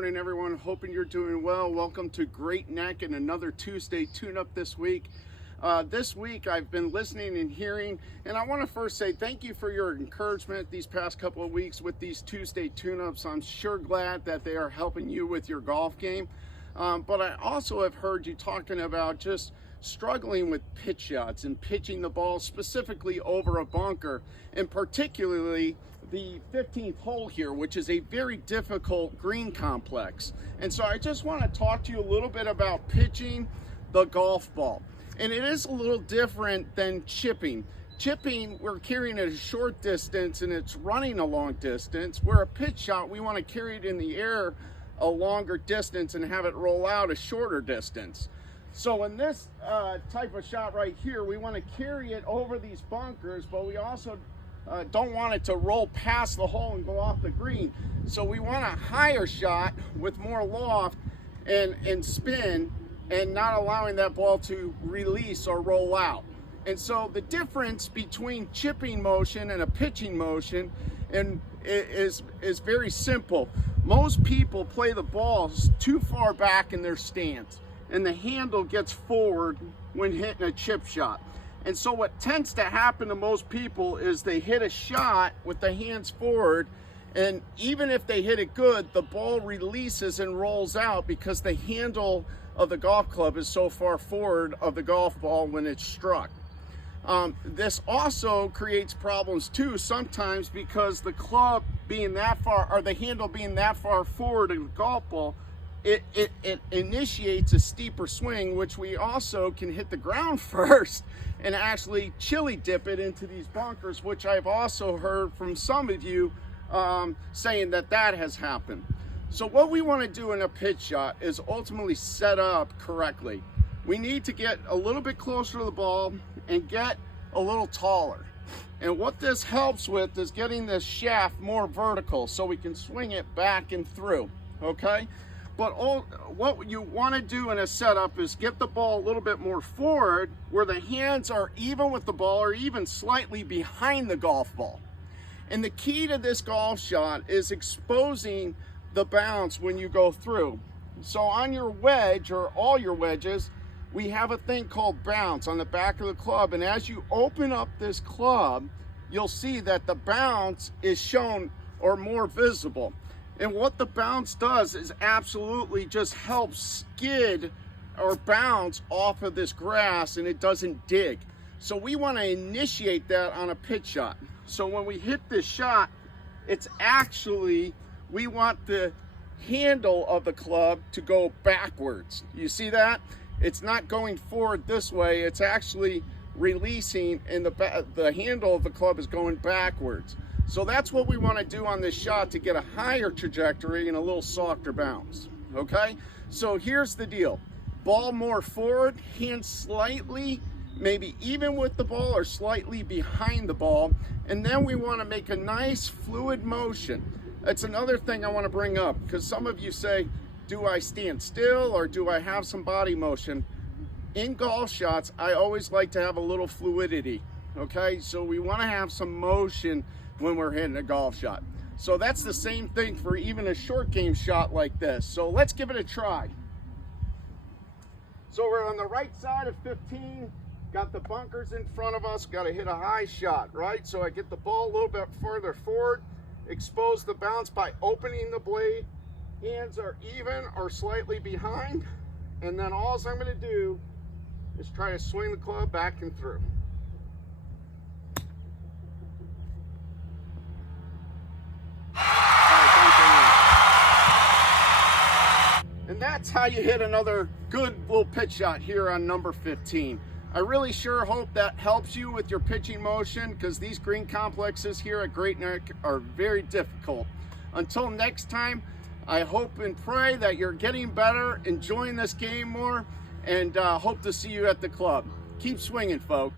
morning, everyone. Hoping you're doing well. Welcome to Great Neck and another Tuesday tune-up this week. This week I've been listening and hearing, and I want to first say thank you for your encouragement these past couple of weeks with these Tuesday tune-ups. I'm sure glad that they are helping you with your golf game. But I also have heard you talking about just struggling with pitch shots and pitching the ball specifically over a bunker, and particularly the 15th hole here, which is a very difficult green complex. And so I just want to talk to you a little bit about pitching the golf ball. And it is a little different than chipping. Chipping, we're carrying it a short distance and it's running a long distance, where a pitch shot, we want to carry it in the air a longer distance and have it roll out a shorter distance. So in this type of shot right here, we want to carry it over these bunkers, but we also don't want it to roll past the hole and go off the green. So we want a higher shot with more loft and spin, and not allowing that ball to release or roll out. And so the difference between chipping motion and a pitching motion is very simple. Most people play the balls too far back in their stance, and the handle gets forward when hitting a chip shot. And so what tends to happen to most people is they hit a shot with the hands forward, and even if they hit it good, the ball releases and rolls out because the handle of the golf club is so far forward of the golf ball when it's struck. This also creates problems too sometimes, because the club being that far, or the handle being that far forward of the golf ball, it initiates a steeper swing, which we also can hit the ground first and actually chili dip it into these bunkers, which I've also heard from some of you saying that has happened. So what we want to do in a pitch shot is ultimately set up correctly. We need to get a little bit closer to the ball and get a little taller. And what this helps with is getting this shaft more vertical so we can swing it back and through, okay? But what you want to do in a setup is get the ball a little bit more forward, where the hands are even with the ball or even slightly behind the golf ball. And the key to this golf shot is exposing the bounce when you go through. So on your wedge, or all your wedges, we have a thing called bounce on the back of the club. And as you open up this club, you'll see that the bounce is shown or more visible. And what the bounce does is absolutely just helps skid or bounce off of this grass, and it doesn't dig. So we want to initiate that on a pitch shot. So when we hit this shot, it's actually, we want the handle of the club to go backwards. You see that? It's not going forward this way, it's actually releasing, and the handle of the club is going backwards. So that's what we want to do on this shot to get a higher trajectory and a little softer bounce, okay? So here's the deal. Ball more forward, hands slightly, maybe even with the ball or slightly behind the ball, and then we want to make a nice fluid motion. That's another thing I want to bring up, because some of you say, do I stand still or do I have some body motion? In golf shots, I always like to have a little fluidity, okay? So we want to have some motion when we're hitting a golf shot. So that's the same thing for even a short game shot like this. So let's give it a try. So we're on the right side of 15, got the bunkers in front of us, got to hit a high shot, right? So I get the ball a little bit further forward, expose the bounce by opening the blade, hands are even or slightly behind, and then all I'm going to do is try to swing the club back and through. And that's how you hit another good little pitch shot here on number 15. I really sure hope that helps you with your pitching motion, because these green complexes here at Great Neck are very difficult. Until next time, I hope and pray that you're getting better, enjoying this game more, and hope to see you at the club. Keep swinging, folks.